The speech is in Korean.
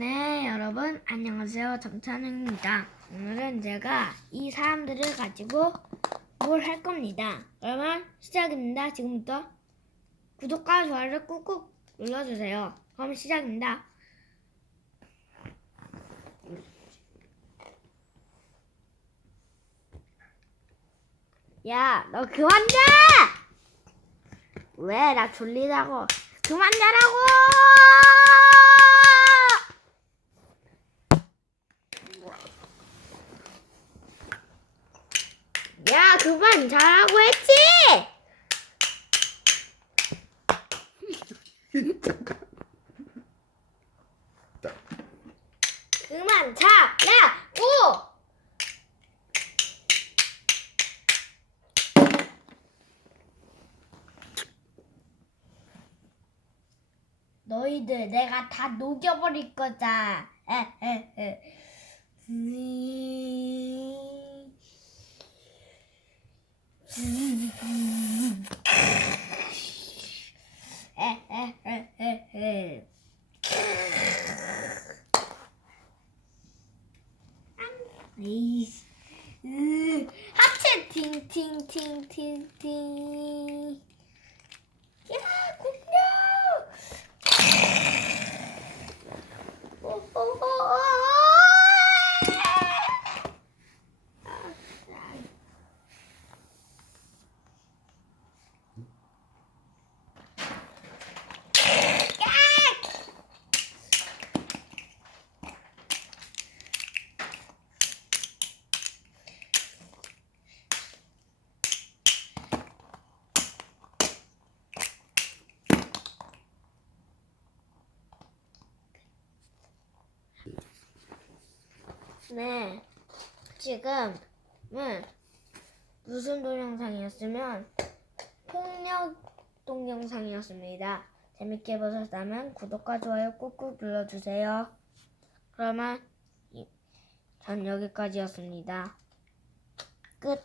네, 여러분 안녕하세요. 정찬우입니다. 오늘은 제가 이 사람들을 가지고 뭘 할 겁니다. 그러면 시작입니다. 지금부터 구독과 좋아요를 꾹꾹 눌러주세요. 그럼 시작입니다. 야, 너 그만 자! 왜? 나 졸리다고. 그만 자라고! 야, 그만 자라고 했지! 그만 자라고! 너희들 내가 다 녹여버릴 거다. 에헤헤헤헤. 에이씨. 으, 하체 팅팅팅팅팅. 네, 지금은 무슨 동영상이었으면 폭력 동영상이었습니다. 재밌게 보셨다면 구독과 좋아요 꾹꾹 눌러주세요. 그러면 이- 전 여기까지였습니다. 끝.